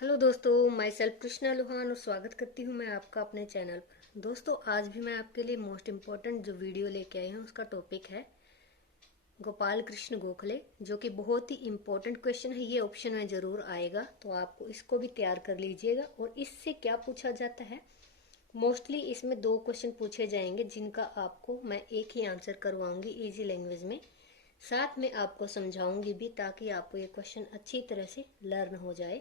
Hello दोस्तों, my self Krishna Lohan और स्वागत करती हूँ मैं आपका अपने चैनल पर। दोस्तों, आज भी मैं आपके लिए मोस्ट इम्पोर्टेंट जो वीडियो लेके आई हूँ उसका टॉपिक है गोपाल कृष्ण गोखले, जो कि बहुत ही इम्पोर्टेंट क्वेश्चन है। ये ऑप्शन में ज़रूर आएगा, तो आपको इसको भी तैयार कर लीजिएगा। और इससे क्या पूछा जाता है, मोस्टली इसमें दो क्वेश्चन पूछे जाएंगे जिनका आपको मैं एक ही आंसर करवाऊंगी इजी लैंग्वेज में। साथ में आपको समझाऊंगी भी ताकि आपको ये क्वेश्चन अच्छी तरह से लर्न हो जाए।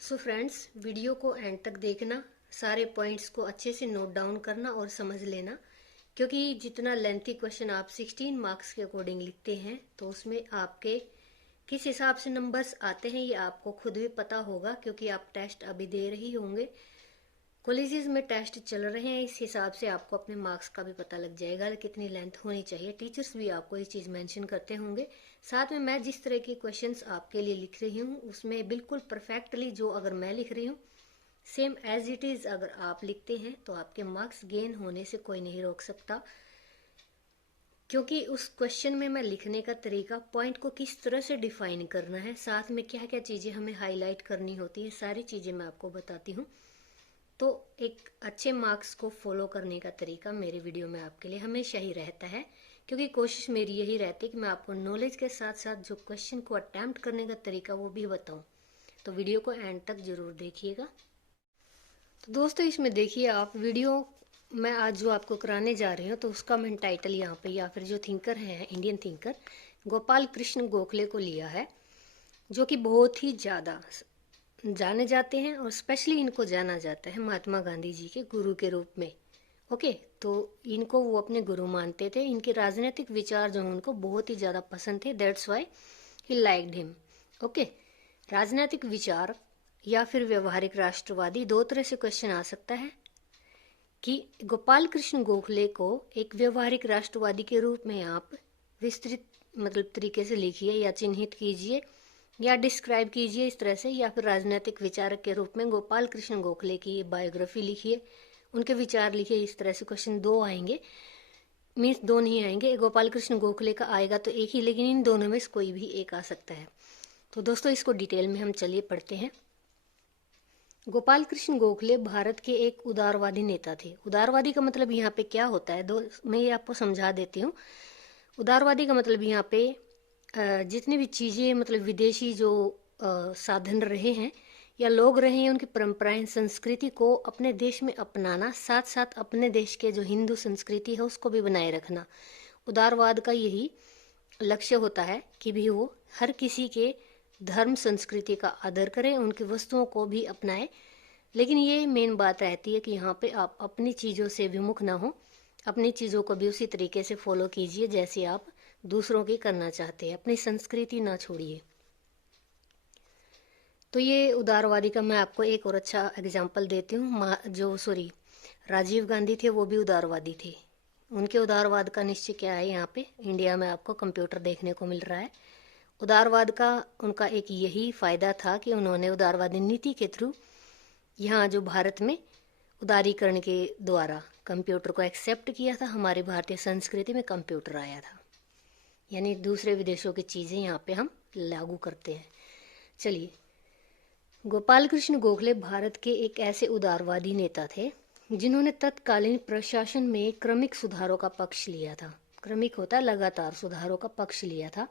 सो फ्रेंड्स, वीडियो को एंड तक देखना, सारे पॉइंट्स को अच्छे से नोट डाउन करना और समझ लेना, क्योंकि जितना लेंथी क्वेश्चन आप 16 मार्क्स के अकॉर्डिंग लिखते हैं तो उसमें आपके किस हिसाब से नंबर्स आते हैं ये आपको खुद भी पता होगा, क्योंकि आप टेस्ट अभी दे रही होंगे। कॉलेजेस में टेस्ट चल रहे हैं, इस हिसाब से आपको अपने मार्क्स का भी पता लग जाएगा कितनी लेंथ होनी चाहिए। टीचर्स भी आपको ये चीज़ मेंशन करते होंगे। साथ में मैं जिस तरह के क्वेश्चंस आपके लिए लिख रही हूँ उसमें बिल्कुल परफेक्टली जो अगर मैं लिख रही हूँ सेम एज इट इज़ अगर आप लिखते हैं तो आपके मार्क्स गेन होने से कोई नहीं रोक सकता, क्योंकि उस क्वेश्चन में मैं लिखने का तरीका, पॉइंट को किस तरह से डिफाइन करना है, साथ में क्या क्या चीज़ें हमें हाईलाइट करनी होती है, सारी चीज़ें मैं आपको बताती हूँ। तो एक अच्छे मार्क्स को फॉलो करने का तरीका मेरे वीडियो में आपके लिए हमेशा ही रहता है, क्योंकि कोशिश मेरी यही रहती है कि मैं आपको नॉलेज के साथ साथ जो क्वेश्चन को अटेम्प्ट करने का तरीका वो भी बताऊं। तो वीडियो को एंड तक जरूर देखिएगा। तो दोस्तों, इसमें देखिए आप वीडियो मैं आज जो आपको कराने जा रही हूँ तो उसका मैंने टाइटल यहाँ पे या फिर जो थिंकर है इंडियन थिंकर गोपाल कृष्ण गोखले को लिया है, जो कि बहुत ही ज़्यादा जाने जाते हैं और स्पेशली इनको जाना जाता है महात्मा गांधी जी के गुरु के रूप में। ओके, तो इनको वो अपने गुरु मानते थे। इनके राजनीतिक विचार जो उनको बहुत ही ज़्यादा पसंद थे, that's why he liked him. Okay, राजनीतिक विचार या फिर व्यवहारिक राष्ट्रवादी, दो तरह से क्वेश्चन आ सकता है कि गोपाल कृष्ण गोखले को एक व्यवहारिक राष्ट्रवादी के रूप में आप विस्तृत मतलब तरीके से लिखिए या चिन्हित कीजिए या डिस्क्राइब कीजिए इस तरह से, या फिर राजनीतिक विचारक के रूप में गोपाल कृष्ण गोखले की बायोग्राफी लिखिए, उनके विचार लिखिए। इस तरह से क्वेश्चन दो आएंगे, मीन्स दो नहीं आएंगे। गोपाल कृष्ण गोखले का आएगा तो एक ही, लेकिन इन दोनों में से कोई भी एक आ सकता है। तो दोस्तों, इसको डिटेल में हम चलिए पढ़ते हैं। गोपाल कृष्ण गोखले भारत के एक उदारवादी नेता थे। उदारवादी का मतलब यहाँ पे क्या होता है, दो मैं ये आपको समझा देती हूँ। उदारवादी का मतलब यहाँ पे जितनी भी चीज़ें मतलब विदेशी जो साधन रहे हैं या लोग रहे हैं उनकी परंपराएं संस्कृति को अपने देश में अपनाना, साथ साथ अपने देश के जो हिंदू संस्कृति है उसको भी बनाए रखना। उदारवाद का यही लक्ष्य होता है कि भी वो हर किसी के धर्म संस्कृति का आदर करें, उनकी वस्तुओं को भी अपनाएं। लेकिन ये मेन बात रहती है कि यहाँ पे आप अपनी चीज़ों से विमुख ना हो, अपनी चीज़ों को भी उसी तरीके से फॉलो कीजिए जैसे आप दूसरों की करना चाहते हैं, अपनी संस्कृति ना छोड़िए। तो ये उदारवादी का मैं आपको एक और अच्छा एग्जाम्पल देती हूँ। राजीव गांधी थे, वो भी उदारवादी थे। उनके उदारवाद का निश्चय क्या है, यहाँ पे इंडिया में आपको कंप्यूटर देखने को मिल रहा है। उदारवाद का उनका एक यही फायदा था कि उन्होंने उदारवादी नीति के थ्रू यहाँ जो भारत में उदारीकरण के द्वारा कंप्यूटर को एक्सेप्ट किया था। हमारी भारतीय संस्कृति में कंप्यूटर आया था, यानी दूसरे विदेशों की चीज़ें यहाँ पे हम लागू करते हैं। चलिए, गोपाल कृष्ण गोखले भारत के एक ऐसे उदारवादी नेता थे जिन्होंने तत्कालीन प्रशासन में क्रमिक सुधारों का पक्ष लिया था। क्रमिक होता है लगातार, सुधारों का पक्ष लिया था।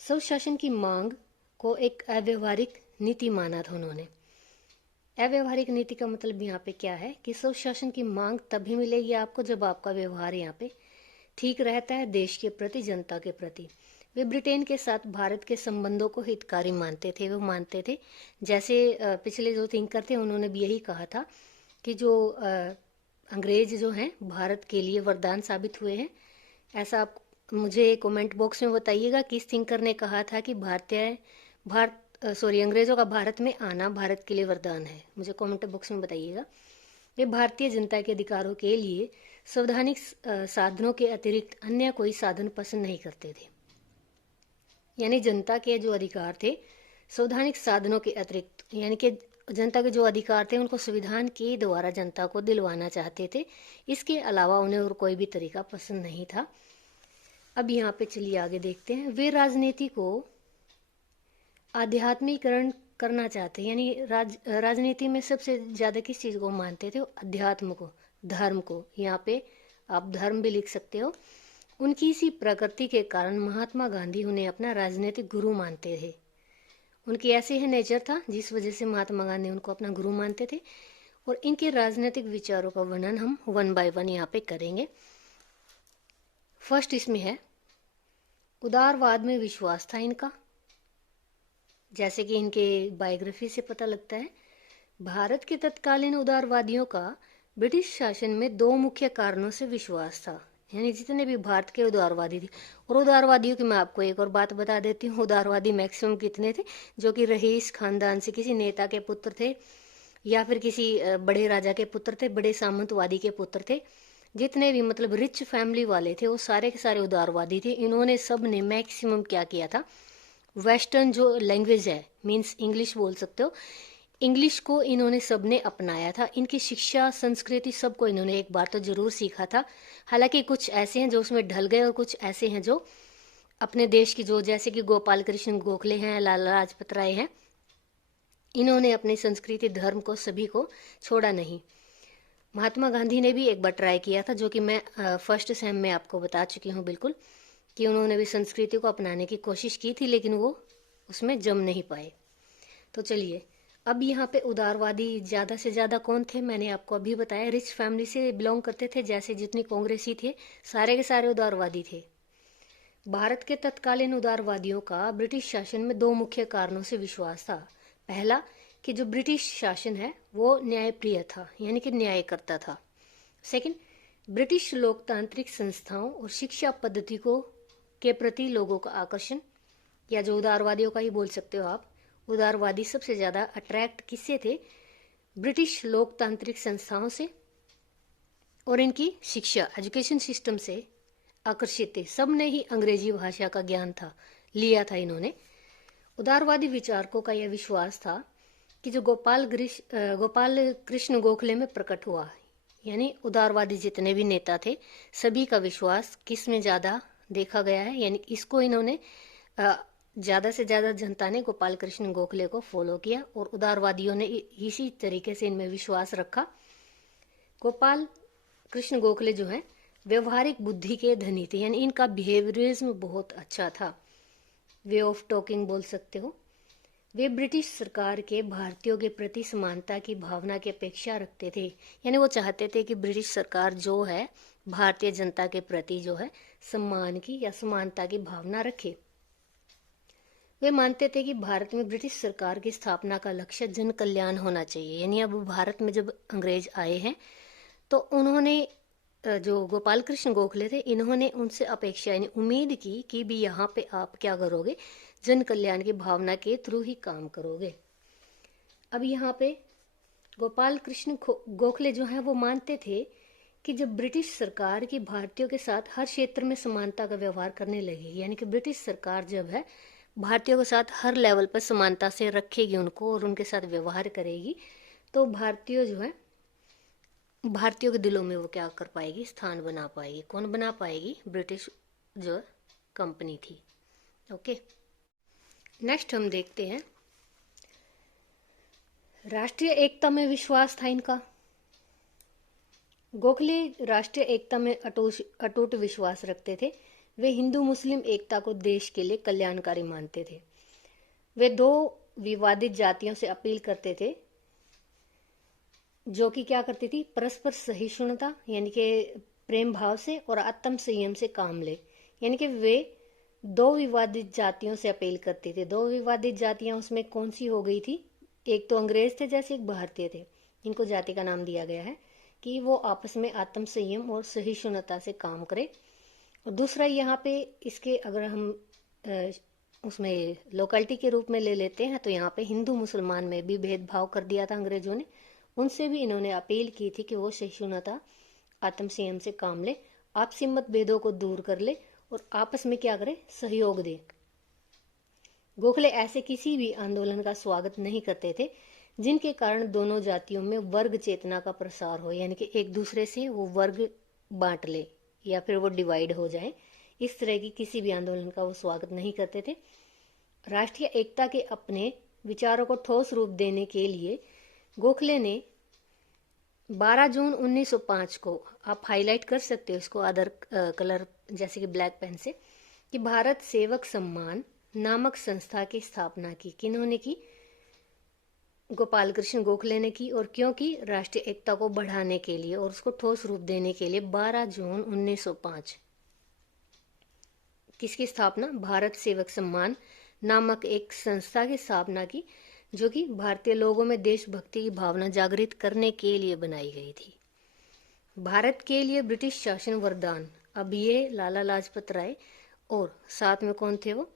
स्वशासन की मांग को एक अव्यवहारिक नीति माना था उन्होंने। अव्यवहारिक नीति का मतलब यहाँ पे क्या है कि स्वशासन की मांग तभी मिलेगी आपको जब आपका व्यवहार यहाँ पे ठीक रहता है देश के प्रति, जनता के प्रति। वे ब्रिटेन के साथ भारत के संबंधों को हितकारी मानते थे। वो मानते थे, जैसे पिछले जो थिंकर थे उन्होंने भी यही कहा था कि जो अंग्रेज जो हैं भारत के लिए वरदान साबित हुए हैं। ऐसा आप मुझे कमेंट बॉक्स में बताइएगा किस थिंकर ने कहा था कि अंग्रेजों का भारत में आना भारत के लिए वरदान है। मुझे कमेंट बॉक्स में बताइएगा। वे भारतीय जनता के अधिकारों के लिए संवैधानिक साधनों के अतिरिक्त अन्य कोई साधन पसंद नहीं करते थे। यानी जनता के जो अधिकार थे संवैधानिक साधनों के अतिरिक्त, यानी कि जनता के जो अधिकार थे उनको संविधान के द्वारा जनता को दिलवाना चाहते थे। इसके अलावा उन्हें और कोई भी तरीका पसंद नहीं था। अब यहाँ पे चलिए आगे देखते हैं। वे राजनीति को आध्यात्मिकरण करना चाहते, यानी राजनीति में सबसे ज्यादा किस चीज को मानते थे? अध्यात्म को, धर्म को। यहाँ पे आप धर्म भी लिख सकते हो। उनकी इसी प्रकृति के कारण महात्मा गांधी उन्हें अपना राजनीतिक गुरु मानते थे। उनकी ऐसे ही नेचर था जिस वजह से महात्मा गांधी उनको अपना गुरु मानते थे। और इनके राजनीतिक विचारों का वर्णन हम वन बाय वन यहाँ पे करेंगे। फर्स्ट इसमें है, उदारवाद में विश्वास था इनका। जैसे कि इनके बायोग्राफी से पता लगता है, भारत के तत्कालीन उदारवादियों का ब्रिटिश शासन में दो मुख्य कारणों से विश्वास था। यानी जितने भी भारत के उदारवादी थे, और उदारवादियों की मैं आपको एक और बात बता देती हूँ। उदारवादी मैक्सिमम कितने थे? जो कि रईस खानदान से किसी नेता के पुत्र थे, या फिर किसी बड़े राजा के पुत्र थे, बड़े सामंतवादी के पुत्र थे। जितने भी मतलब रिच फैमिली वाले थे वो सारे के सारे उदारवादी थे। इन्होंने सब ने मैक्सिमम क्या किया था, वेस्टर्न जो लैंग्वेज है, मीन्स इंग्लिश बोल सकते हो, इंग्लिश को इन्होंने सबने अपनाया था। इनकी शिक्षा, संस्कृति, सबको इन्होंने एक बार तो जरूर सीखा था। हालांकि कुछ ऐसे हैं जो उसमें ढल गए, और कुछ ऐसे हैं जो अपने देश की, जो जैसे कि गोपाल कृष्ण गोखले हैं, लाला लाजपत राय हैं, इन्होंने अपनी संस्कृति, धर्म को, सभी को छोड़ा नहीं। महात्मा गांधी ने भी एक बार ट्राई किया था, जो कि मैं फर्स्ट सेम में आपको बता चुकी हूँ बिल्कुल, कि उन्होंने भी संस्कृति को अपनाने की कोशिश की थी, लेकिन वो उसमें जम नहीं पाए। तो चलिए, अब यहाँ पे उदारवादी ज़्यादा से ज़्यादा कौन थे? मैंने आपको अभी बताया, रिच फैमिली से बिलोंग करते थे। जैसे जितनी कांग्रेसी थे सारे के सारे उदारवादी थे। भारत के तत्कालीन उदारवादियों का ब्रिटिश शासन में दो मुख्य कारणों से विश्वास था। पहला, कि जो ब्रिटिश शासन है वो न्यायप्रिय था, यानी कि न्याय करता था। सेकंड, ब्रिटिश लोकतांत्रिक संस्थाओं और शिक्षा पद्धति को के प्रति लोगों का आकर्षण, या जो उदारवादियों का ही बोल सकते हो आप। उदारवादी सबसे ज्यादा अट्रैक्ट किससे थे? ब्रिटिश लोकतांत्रिक संस्थाओं से और इनकी शिक्षा, एजुकेशन सिस्टम से आकर्षित थे। सब ने ही अंग्रेजी भाषा का ज्ञान था, लिया था इन्होंने। उदारवादी विचारकों का यह विश्वास था कि जो गोपाल कृष्ण गोखले में प्रकट हुआ, यानी उदारवादी जितने भी नेता थे सभी का विश्वास किस में ज्यादा देखा गया है, यानी इसको इन्होंने ज्यादा से ज्यादा जनता ने गोपाल कृष्ण गोखले को फॉलो किया, और उदारवादियों ने इसी तरीके से इनमें विश्वास रखा। गोपाल कृष्ण गोखले जो है व्यवहारिक बुद्धि के धनी थे, यानी इनका बिहेवियरिज्म बहुत अच्छा था, वे ऑफ टॉकिंग बोल सकते हो। वे ब्रिटिश सरकार के भारतीयों के प्रति समानता की भावना की अपेक्षा रखते थे, यानी वो चाहते थे कि ब्रिटिश सरकार जो है भारतीय जनता के प्रति जो है सम्मान की या समानता की भावना रखे। वे मानते थे कि भारत में ब्रिटिश सरकार की स्थापना का लक्ष्य जन कल्याण होना चाहिए। यानी अब भारत में जब अंग्रेज आए हैं तो उन्होंने, जो गोपाल कृष्ण गोखले थे, इन्होंने उनसे अपेक्षा यानी उम्मीद की कि भी यहाँ पे आप क्या करोगे, जन कल्याण की भावना के थ्रू ही काम करोगे। अब यहाँ पे गोपाल कृष्ण गोखले जो है वो मानते थे कि जब ब्रिटिश सरकार की भारतीयों के साथ हर क्षेत्र में समानता का व्यवहार करने लगेगी, यानी कि ब्रिटिश सरकार जब है भारतीयों के साथ हर लेवल पर समानता से रखेगी उनको और उनके साथ व्यवहार करेगी, तो भारतीय जो है, भारतीयों के दिलों में वो क्या कर पाएगी, स्थान बना पाएगी। कौन बना पाएगी? ब्रिटिश जो कंपनी थी। ओके, नेक्स्ट हम देखते हैं, राष्ट्रीय एकता में विश्वास था इनका। गोखले राष्ट्रीय एकता में अटूट विश्वास रखते थे। वे हिंदू मुस्लिम एकता को देश के लिए कल्याणकारी मानते थे। वे दो विवादित जातियों से अपील करते थे, जो कि क्या करती थी, परस्पर सहिष्णुता यानी कि प्रेम भाव से और आत्म संयम से काम ले। यानी कि वे दो विवादित जातियों से अपील करते थे। दो विवादित जातियां उसमें कौन सी हो गई थी? एक तो अंग्रेज थे, जैसे एक भारतीय थे, इनको जाति का नाम दिया गया है, कि वो आपस में आत्म संयम और सहिष्णुता से काम करे। और दूसरा यहाँ पे इसके अगर हम उसमें लोकेलिटी के रूप में ले लेते हैं तो यहाँ पे हिंदू मुसलमान में भी भेदभाव कर दिया था अंग्रेजों ने। उनसे भी इन्होंने अपील की थी कि वो सहिष्णुता, आत्म संयम से काम ले, आपसी मतभेदों को दूर कर ले और आपस में क्या करे, सहयोग दे। गोखले ऐसे किसी भी आंदोलन का स्वागत नहीं करते थे जिनके कारण दोनों जातियों में वर्ग चेतना का प्रसार हो, यानी कि एक दूसरे से वो वर्ग बांट ले या फिर वो डिवाइड हो जाए। इस तरह की किसी भी आंदोलन का वो स्वागत नहीं करते थे। राष्ट्रीय एकता के अपने विचारों को ठोस रूप देने के लिए गोखले ने 12 जून 1905 को, आप हाईलाइट कर सकते हो इसको अदर कलर जैसे कि ब्लैक पेन से, कि भारत सेवक सम्मान नामक संस्था की स्थापना की। किन्होंने की? गोपाल कृष्ण गोखले ने की। और क्यों की? राष्ट्रीय एकता को बढ़ाने के लिए और उसको ठोस रूप देने के लिए 12 जून 1905। किसकी स्थापना? भारत सेवक सम्मान नामक एक संस्था की स्थापना की, जो कि भारतीय लोगों में देशभक्ति की भावना जागृत करने के लिए बनाई गई थी। भारत के लिए ब्रिटिश शासन वरदान। अब ये लाला लाजपत राय और साथ में कौन थे वो,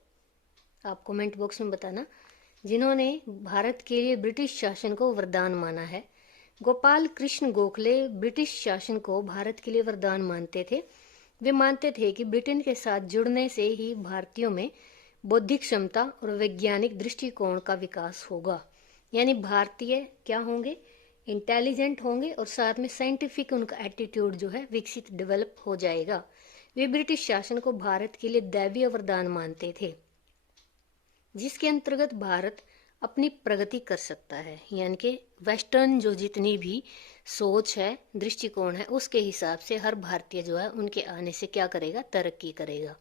आप कमेंट बॉक्स में बताना, जिन्होंने भारत के लिए ब्रिटिश शासन को वरदान माना है। गोपाल कृष्ण गोखले ब्रिटिश शासन को भारत के लिए वरदान मानते थे। वे मानते थे कि ब्रिटेन के साथ जुड़ने से ही भारतीयों में बौद्धिक क्षमता और वैज्ञानिक दृष्टिकोण का विकास होगा। यानी भारतीय क्या होंगे? इंटेलिजेंट होंगे और साथ में साइंटिफिक उनका एटीट्यूड जो है विकसित डेवलप हो जाएगा। वे ब्रिटिश शासन को भारत के लिए दैवीय वरदान मानते थे, जिसके अंतर्गत भारत अपनी प्रगति कर सकता है। यानी कि वेस्टर्न जो जितनी भी सोच है, दृष्टिकोण है, उसके हिसाब से हर भारतीय जो है उनके आने से क्या करेगा? तरक्की करेगा।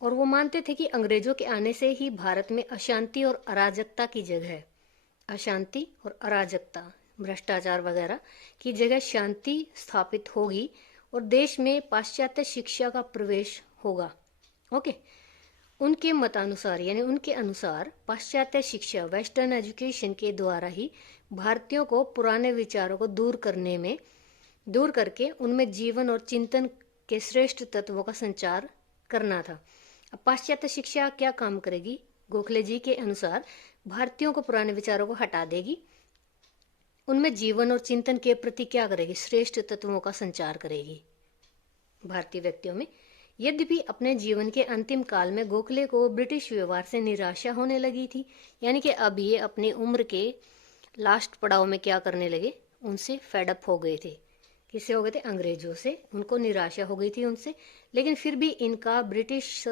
और वो मानते थे कि अंग्रेजों के आने से ही भारत में अशांति और अराजकता की जगह, अशांति और अराजकता, भ्रष्टाचार वगैरह की जगह शांति स्थापित होगी और देश में पाश्चात्य शिक्षा का प्रवेश होगा। ओके, उनके मतानुसार यानी उनके अनुसार पाश्चात्य शिक्षा, वेस्टर्न एजुकेशन के द्वारा ही भारतीयों को पुराने विचारों को दूर करके उनमें जीवन और चिंतन के श्रेष्ठ तत्वों का संचार करना था। अब पाश्चात्य शिक्षा क्या काम करेगी? गोखले जी के अनुसार भारतीयों को पुराने विचारों को हटा देगी, उनमें जीवन और चिंतन के प्रति क्या करेगी? श्रेष्ठ तत्वों का संचार करेगी भारतीय व्यक्तियों में। यद्यपि अपने जीवन के अंतिम काल में गोखले को ब्रिटिश व्यवहार से निराशा होने लगी थी। यानी कि अब ये अपनी उम्र के लास्ट पड़ाव में क्या करने लगे? उनसे फेडअप हो गए थे। किससे हो गए थे? अंग्रेजों से। उनको निराशा हो गई थी उनसे, लेकिन फिर भी इनका ब्रिटिश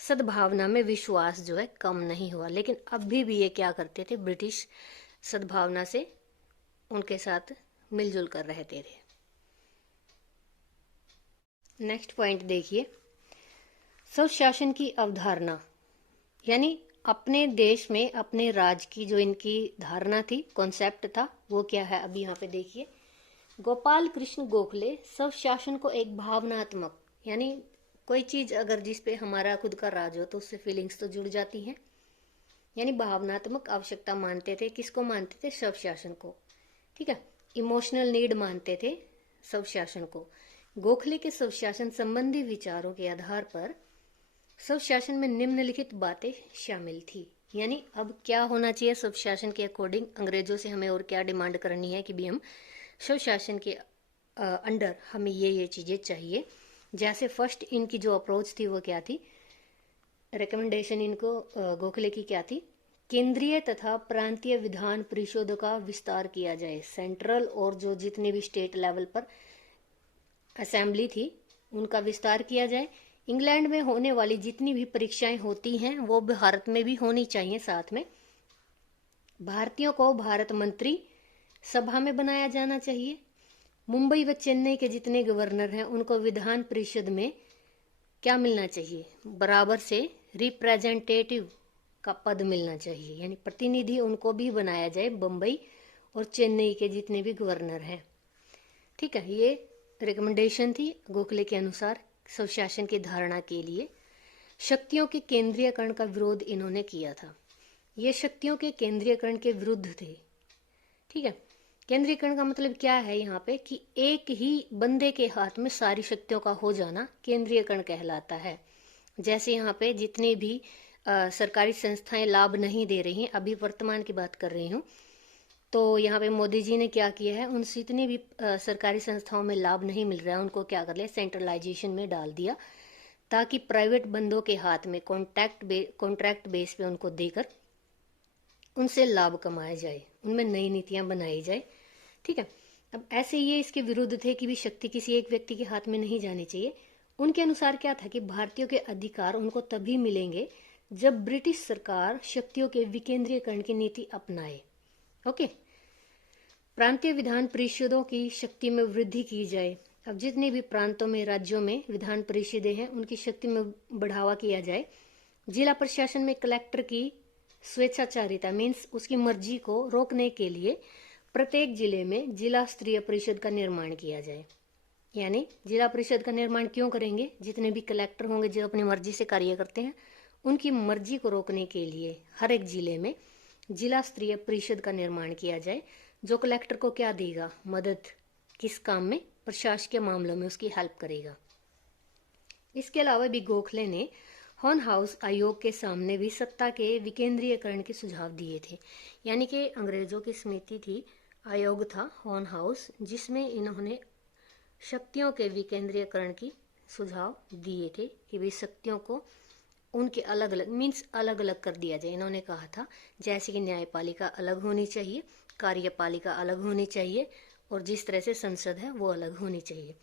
सद्भावना में विश्वास जो है कम नहीं हुआ। लेकिन अभी भी ये क्या करते थे? ब्रिटिश सद्भावना से उनके साथ मिलजुल कर रहते थे। नेक्स्ट पॉइंट देखिए, स्वशासन की अवधारणा। यानी अपने देश में अपने राज्य की जो इनकी धारणा थी, कॉन्सेप्ट था, वो क्या है? अभी यहाँ पे देखिए, गोपाल कृष्ण गोखले स्वशासन को एक भावनात्मक, यानी कोई चीज अगर जिस पे हमारा खुद का राज हो तो उससे फीलिंग्स तो जुड़ जाती हैं, यानी भावनात्मक आवश्यकता मानते थे। किसको मानते थे? स्वशासन को। ठीक है, इमोशनल नीड मानते थे स्वशासन को। गोखले के स्वशासन संबंधी विचारों के आधार पर स्वशासन में निम्नलिखित बातें शामिल थी। यानी अब क्या होना चाहिए स्वशासन के अकॉर्डिंग? अंग्रेजों से हमें और क्या डिमांड करनी है कि भी हम स्वशासन के अंडर हमें ये चीजें चाहिए। जैसे फर्स्ट इनकी जो अप्रोच थी वो क्या थी? रिकमेंडेशन इनको गोखले की क्या थी? केंद्रीय तथा प्रांतीय विधान परिषदों का विस्तार किया जाए। सेंट्रल और जो जितने भी स्टेट लेवल पर असेंबली थी उनका विस्तार किया जाए। इंग्लैंड में होने वाली जितनी भी परीक्षाएं होती हैं वो भारत में भी होनी चाहिए। साथ में भारतीयों को भारत मंत्री सभा में बनाया जाना चाहिए। मुंबई व चेन्नई के जितने गवर्नर हैं उनको विधान परिषद में क्या मिलना चाहिए? बराबर से रिप्रेजेंटेटिव का पद मिलना चाहिए, यानी प्रतिनिधि उनको भी बनाया जाए, बम्बई और चेन्नई के जितने भी गवर्नर हैं। ठीक है, ये रिकमेंडेशन थी गोखले के अनुसार स्वशासन की धारणा के लिए। शक्तियों के केंद्रीयकरण का विरोध इन्होंने किया था। ये शक्तियों के केंद्रीयकरण के विरुद्ध थे। ठीक है, केंद्रीयकरण का मतलब क्या है यहाँ पे? कि एक ही बंदे के हाथ में सारी शक्तियों का हो जाना केंद्रीयकरण कहलाता है। जैसे यहाँ पे जितनी भी सरकारी संस्थाएं लाभ नहीं दे रही हैं, अभी वर्तमान की बात कर रही हूँ, तो यहाँ पे मोदी जी ने क्या किया है? उन जितनी भी सरकारी संस्थाओं में लाभ नहीं मिल रहा है उनको क्या कर लिया? सेंट्रलाइजेशन में डाल दिया, ताकि प्राइवेट बंदों के हाथ में कॉन्ट्रैक्ट बेस पे उनको देकर उनसे लाभ कमाया जाए, उनमें नई नीतियां बनाई जाए। ठीक है, अब ऐसे ये इसके विरुद्ध थे कि भी शक्ति किसी एक व्यक्ति के हाथ में नहीं जानी चाहिए उनके अनुसार क्या था कि भारतीयों के अधिकार उनको तभी मिलेंगे जब ब्रिटिश सरकार शक्तियों के विकेंद्रीकरण की नीति अपनाए। ओके, प्रांतीय विधान परिषदों की शक्ति में वृद्धि की जाए। अब जितने भी प्रांतों में, राज्यों में विधान परिषदें हैं, उनकी शक्ति में बढ़ावा किया जाए। जिला प्रशासन में कलेक्टर की स्वेच्छाचारिता मीन्स उसकी मर्जी को रोकने के लिए प्रत्येक जिले में जिला स्तरीय परिषद का निर्माण किया जाए। यानी जिला परिषद का निर्माण क्यों करेंगे? जितने भी कलेक्टर होंगे जो अपनी मर्जी से कार्य करते हैं, उनकी मर्जी को रोकने के लिए हर एक जिले में जिला स्तरीय परिषद का निर्माण किया जाए, जो कलेक्टर को क्या देगा? मदद, किस काम में? प्रशासकीय मामलों में उसकी हेल्प करेगा। इसके अलावा भी गोखले ने हॉर्न हाउस आयोग के सामने भी सत्ता के विकेंद्रीयकरण के सुझाव दिए थे। यानी कि अंग्रेजों की समिति थी, आयोग था हॉर्न हाउस, जिसमें इन्होंने शक्तियों के विकेंद्रीयकरण की सुझाव दिए थे कि भी शक्तियों को उनके अलग अलग मीन्स अलग अलग कर दिया जाए। इन्होंने कहा था जैसे कि न्यायपालिका अलग होनी चाहिए, कार्यपालिका अलग होनी चाहिए, और जिस तरह से संसद है वो अलग होनी चाहिए।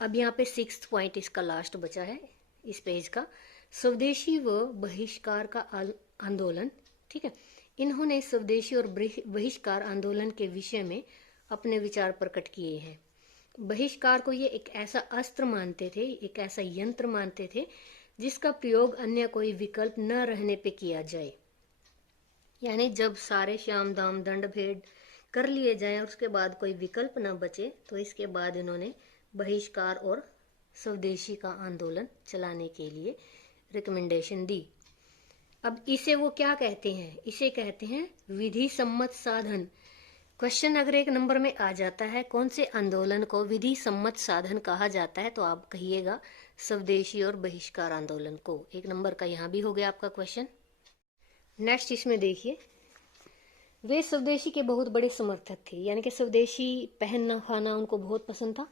अब यहाँ पे 6th पॉइंट इसका लास्ट बचा है इस पेज का, स्वदेशी व बहिष्कार का आंदोलन। ठीक है, इन्होंने स्वदेशी और बहिष्कार आंदोलन के विषय में अपने विचार प्रकट किए हैं। बहिष्कार को ये एक ऐसा अस्त्र मानते थे, एक ऐसा यंत्र मानते थे जिसका प्रयोग अन्य कोई विकल्प न रहने पे किया जाए। यानी जब सारे श्याम दाम दंड भेद कर लिए जाएं और उसके बाद कोई विकल्प न बचे, तो इसके बाद इन्होंने बहिष्कार और स्वदेशी का आंदोलन चलाने के लिए रिकमेंडेशन दी। अब इसे वो क्या कहते हैं? इसे कहते हैं विधि सम्मत साधन। क्वेश्चन अगर एक नंबर में आ जाता है कौन से आंदोलन को विधि सम्मत साधन कहा जाता है, तो आप कहिएगा स्वदेशी और बहिष्कार आंदोलन को। एक नंबर का यहाँ भी हो गया आपका क्वेश्चन। नेक्स्ट इसमें देखिए, वे स्वदेशी के बहुत बड़े समर्थक थे, यानी कि स्वदेशी पहनना खाना उनको बहुत पसंद था।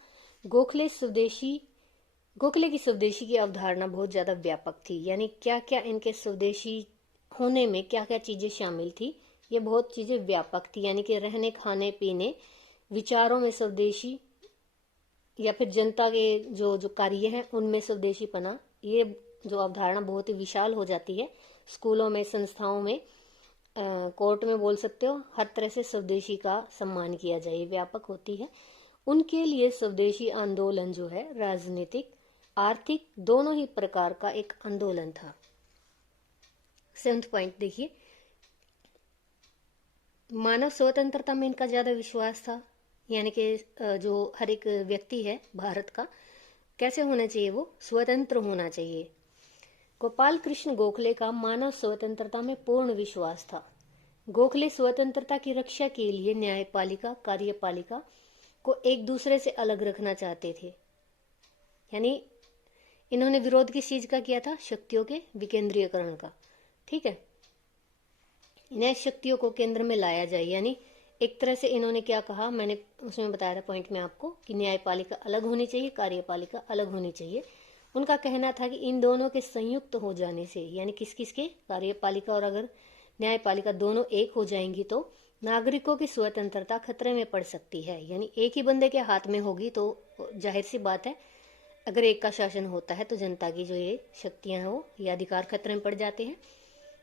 गोखले की स्वदेशी की अवधारणा बहुत ज्यादा व्यापक थी। यानी क्या क्या इनके स्वदेशी होने में क्या क्या चीजें शामिल थी, ये बहुत चीजें व्यापक थी। यानी कि रहने खाने पीने, विचारों में स्वदेशी, या फिर जनता के जो कार्य हैं उनमें स्वदेशीपना, ये जो अवधारणा बहुत ही विशाल हो जाती है। स्कूलों में, संस्थाओं में, कोर्ट में बोल सकते हो, हर तरह से स्वदेशी का सम्मान किया जाए, व्यापक होती है। उनके लिए स्वदेशी आंदोलन जो है राजनीतिक, आर्थिक दोनों ही प्रकार का एक आंदोलन था। 7th पॉइंट देखिए, मानव स्वतंत्रता में इनका ज्यादा विश्वास था। यानी कि जो हर एक व्यक्ति है भारत का, कैसे होना चाहिए? वो स्वतंत्र होना चाहिए। गोपाल कृष्ण गोखले का मानव स्वतंत्रता में पूर्ण विश्वास था। गोखले स्वतंत्रता की रक्षा के लिए न्यायपालिका, कार्यपालिका को एक दूसरे से अलग रखना चाहते थे। यानी इन्होंने विरोध किस चीज का किया था? शक्तियों के विकेंद्रीयकरण का। ठीक है, न्याय शक्तियों को केंद्र में लाया जाए। यानी एक तरह से इन्होंने क्या कहा, मैंने उसमें बताया था पॉइंट में आपको, कि न्यायपालिका अलग होनी चाहिए, कार्यपालिका अलग होनी चाहिए। उनका कहना था कि इन दोनों के संयुक्त हो जाने से, यानी किस किस के, कार्यपालिका और अगर न्यायपालिका दोनों एक हो जाएंगी तो नागरिकों की स्वतंत्रता खतरे में पड़ सकती है। यानी एक ही बंदे के हाथ में होगी तो जाहिर सी बात है, अगर एक का शासन होता है तो जनता की जो ये शक्तियां हैं वो, ये अधिकार खतरे में पड़ जाते हैं।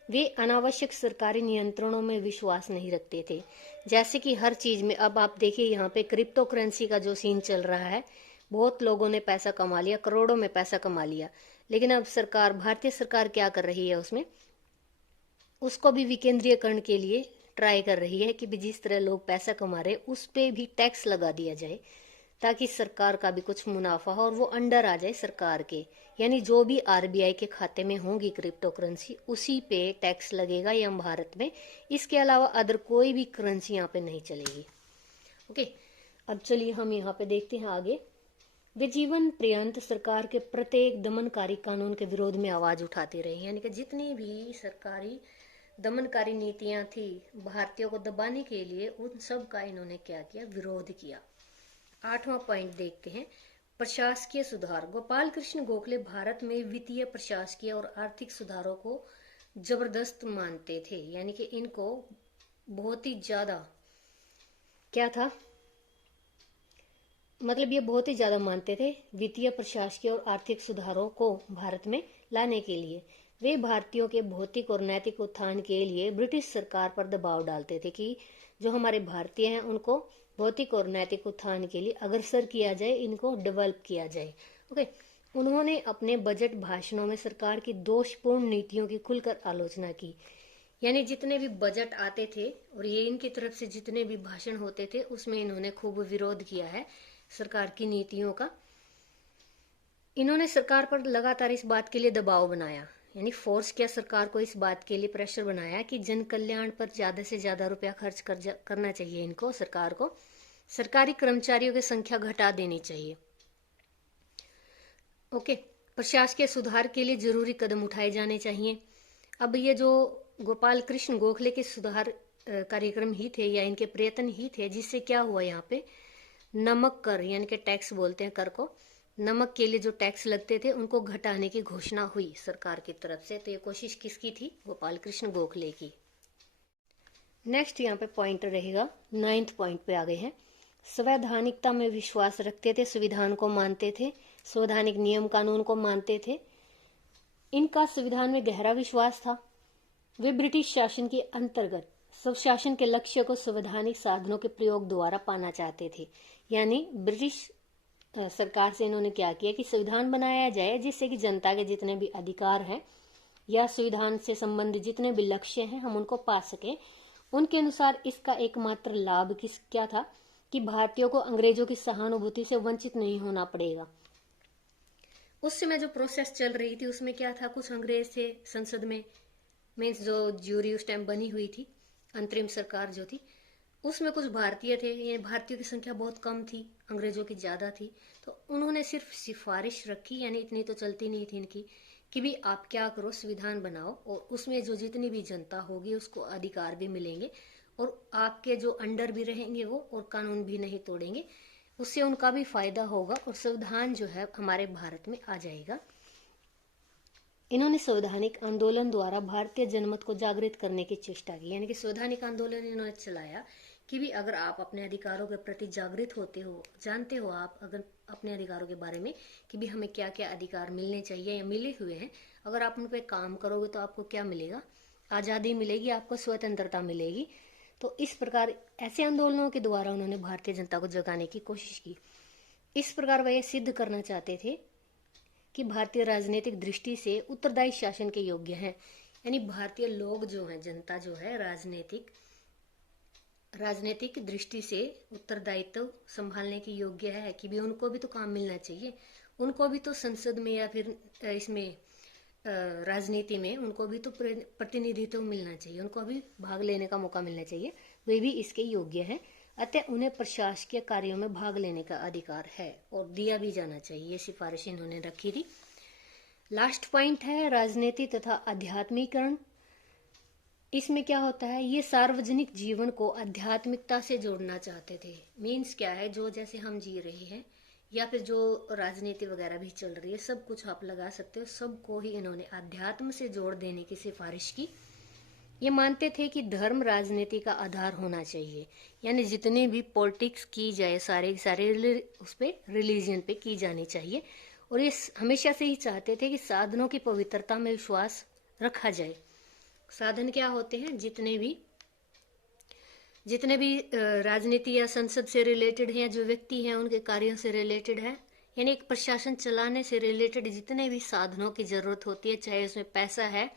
वे अनावश्यक सरकारी नियंत्रणों में विश्वास नहीं रखते थे। जैसे कि हर चीज में, अब आप देखिए यहाँ पे क्रिप्टो करेंसी का जो सीन चल रहा है, बहुत लोगों ने पैसा कमा लिया, करोड़ों में पैसा कमा लिया, लेकिन अब सरकार, भारतीय सरकार क्या कर रही है उसमें, उसको भी विकेंद्रीयकरण के लिए ट्राई कर रही है कि भी जिस तरह लोग पैसा कमा रहे उस पे भी टैक्स लगा दिया जाए, ताकि सरकार का भी कुछ मुनाफा हो और वो अंडर आ जाए सरकार के। यानी जो भी आरबीआई के खाते में होंगी क्रिप्टो करेंसी, उसी पे टैक्स लगेगा ये हम भारत में। इसके अलावा अदर कोई भी करेंसी यहाँ पे नहीं चलेगी। ओके, अब चलिए हम यहाँ पे देखते हैं आगे। वे जीवन पर्यंत सरकार के प्रत्येक दमनकारी कानून के विरोध में आवाज उठाते रहे। यानी कि जितनी भी सरकारी दमनकारी नीतियां थी भारतीयों को दबाने के लिए, उन सब का इन्होंने क्या किया? विरोध किया। 8वां पॉइंट देखते हैं, प्रशासकीय सुधार। गोपाल कृष्ण गोखले भारत में वित्तीय, प्रशासकीय और आर्थिक सुधारों को जबरदस्त मानते थे। यानी कि इनको बहुत ही ज्यादा क्या था, मतलब ये बहुत ही ज्यादा मानते थे वित्तीय, प्रशासकीय और आर्थिक सुधारों को भारत में लाने के लिए। वे भारतीयों के भौतिक और नैतिक उत्थान के लिए ब्रिटिश सरकार पर दबाव डालते थे कि जो हमारे भारतीय हैं उनको भौतिक और नैतिक उत्थान के लिए अग्रसर किया जाए, इनको डेवलप किया जाए। ओके। उन्होंने अपने बजट भाषणों में सरकार की दोषपूर्ण नीतियों की खुलकर आलोचना की। यानी जितने भी बजट आते थे और ये इनकी तरफ से जितने भी भाषण होते थे उसमें इन्होंने खूब विरोध किया है सरकार की नीतियों का। इन्होंने सरकार पर लगातार इस बात के लिए दबाव बनाया, यानी फोर्स किया सरकार को, इस बात के लिए प्रेशर बनाया कि जन कल्याण पर ज्यादा से ज्यादा रुपया खर्च करना चाहिए इनको, सरकार को। सरकारी कर्मचारियों की संख्या घटा देनी चाहिए। ओके। प्रशासकीय सुधार के लिए जरूरी कदम उठाए जाने चाहिए। अब ये जो गोपाल कृष्ण गोखले के सुधार कार्यक्रम ही थे या इनके प्रयत्न ही थे, जिससे क्या हुआ, यहाँ पे नमक कर यानी कि टैक्स बोलते हैं कर को, नमक के लिए जो टैक्स लगते थे उनको घटाने की घोषणा हुई सरकार की तरफ से। तो ये कोशिश किसकी थी? गोपाल कृष्ण गोखले की। नेक्स्ट यहाँ पे पॉइंट रहेगा, 9th पॉइंट पे आ गए हैं। संवैधानिकता में विश्वास रखते थे, संविधान को मानते थे, संवैधानिक नियम कानून को मानते थे। इनका संविधान में गहरा विश्वास था। वे ब्रिटिश शासन के अंतर्गत स्वशासन के लक्ष्य को संवैधानिक साधनों के प्रयोग द्वारा पाना चाहते थे। यानी ब्रिटिश सरकार से इन्होंने क्या किया कि संविधान बनाया जाए जिससे कि जनता के जितने भी अधिकार हैं या संविधान से संबंधित जितने भी लक्ष्य हैं हम उनको पा सकें। उनके अनुसार इसका एकमात्र लाभ क्या था कि भारतीयों को अंग्रेजों की सहानुभूति से वंचित नहीं होना पड़ेगा। उस समय जो प्रोसेस चल रही थी उसमें क्या था, कुछ अंग्रेज थे संसद में, मीन्स जो ज्यूरी उस टाइम बनी हुई थी, अंतरिम सरकार जो थी, उसमें कुछ भारतीय थे। ये भारतीयों की संख्या बहुत कम थी, अंग्रेजों की ज्यादा थी। तो उन्होंने सिर्फ सिफारिश रखी, यानी इतनी तो चलती नहीं थी इनकी, कि भी आप क्या करो, संविधान बनाओ और उसमें जो जितनी भी जनता होगी उसको अधिकार भी मिलेंगे और आपके जो अंडर भी रहेंगे वो, और कानून भी नहीं तोड़ेंगे, उससे उनका भी फायदा होगा और संविधान जो है हमारे भारत में आ जाएगा। इन्होंने संवैधानिक आंदोलन द्वारा भारतीय जनमत को जागृत करने की चेष्टा की। यानी कि संवैधानिक आंदोलन इन्होंने चलाया कि भी अगर आप अपने अधिकारों के प्रति जागृत होते हो, जानते हो आप अगर अपने अधिकारों के बारे में कि भी हमें क्या क्या अधिकार मिलने चाहिए या मिले हुए हैं, अगर आप उन पर काम करोगे तो आपको क्या मिलेगा, आज़ादी मिलेगी, आपको स्वतंत्रता मिलेगी। तो इस प्रकार ऐसे आंदोलनों के द्वारा उन्होंने भारतीय जनता को जगाने की कोशिश की। इस प्रकार वह सिद्ध करना चाहते थे कि भारतीय राजनीतिक दृष्टि से उत्तरदायी शासन के योग्य हैं। यानी भारतीय लोग जो हैं, जनता जो है, राजनीतिक दृष्टि से उत्तरदायित्व संभालने की योग्य है कि भी उनको भी तो काम मिलना चाहिए, उनको भी तो संसद में या फिर इसमें राजनीति में उनको भी तो प्रतिनिधित्व मिलना चाहिए, उनको भी भाग लेने का मौका मिलना चाहिए, वे भी इसके योग्य हैं। अतः उन्हें प्रशासकीय कार्यों में भाग लेने का अधिकार है और दिया भी जाना चाहिए। ये सिफारिश इन्होंने रखी थी। लास्ट पॉइंट है राजनीति तथा आध्यात्मिकरण। इसमें क्या होता है, ये सार्वजनिक जीवन को आध्यात्मिकता से जोड़ना चाहते थे। मीन्स क्या है, जो जैसे हम जी रहे हैं या फिर जो राजनीति वगैरह भी चल रही है, सब कुछ आप लगा सकते हो, सबको ही इन्होंने अध्यात्म से जोड़ देने की सिफारिश की। ये मानते थे कि धर्म राजनीति का आधार होना चाहिए, यानी जितनी भी पॉलिटिक्स की जाए सारे उस पर रिलीजन पे की जानी चाहिए। और ये हमेशा से ही चाहते थे कि साधनों की पवित्रता में विश्वास रखा जाए। साधन क्या होते हैं, जितने भी राजनीति या संसद से रिलेटेड हैं, जो व्यक्ति हैं उनके कार्यों से रिलेटेड है, यानी एक प्रशासन चलाने से रिलेटेड जितने भी साधनों की जरूरत होती है, चाहे उसमें पैसा है,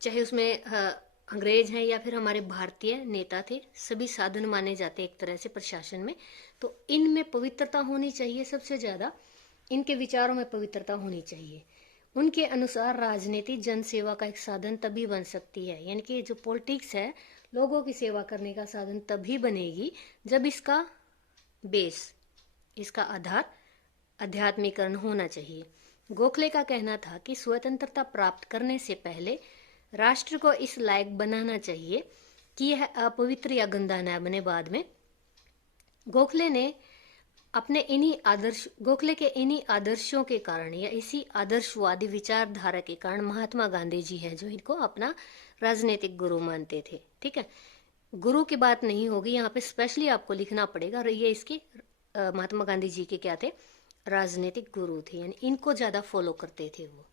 चाहे उसमें अंग्रेज हैं या फिर हमारे भारतीय नेता थे, सभी साधन माने जाते हैं एक तरह से प्रशासन में। तो इनमें पवित्रता होनी चाहिए, सबसे ज्यादा इनके विचारों में पवित्रता होनी चाहिए। उनके अनुसार राजनीति जन सेवा का एक साधन तभी बन सकती है, यानी कि जो पॉलिटिक्स है लोगों की सेवा करने का साधन तभी बनेगी जब इसका बेस, इसका आधार आध्यात्मिकरण होना चाहिए। गोखले का कहना था कि स्वतंत्रता प्राप्त करने से पहले राष्ट्र को इस लायक बनाना चाहिए कि यह अपवित्र या गंदा न बने बाद में। गोखले के इन्हीं आदर्शों के कारण या इसी आदर्शवादी विचारधारा के कारण महात्मा गांधी जी हैं जो इनको अपना राजनीतिक गुरु मानते थे। ठीक है, गुरु की बात नहीं होगी यहाँ पे, स्पेशली आपको लिखना पड़ेगा, ये इसके महात्मा गांधी जी के क्या थे, राजनीतिक गुरु थे, यानी इनको ज्यादा फॉलो करते थे वो।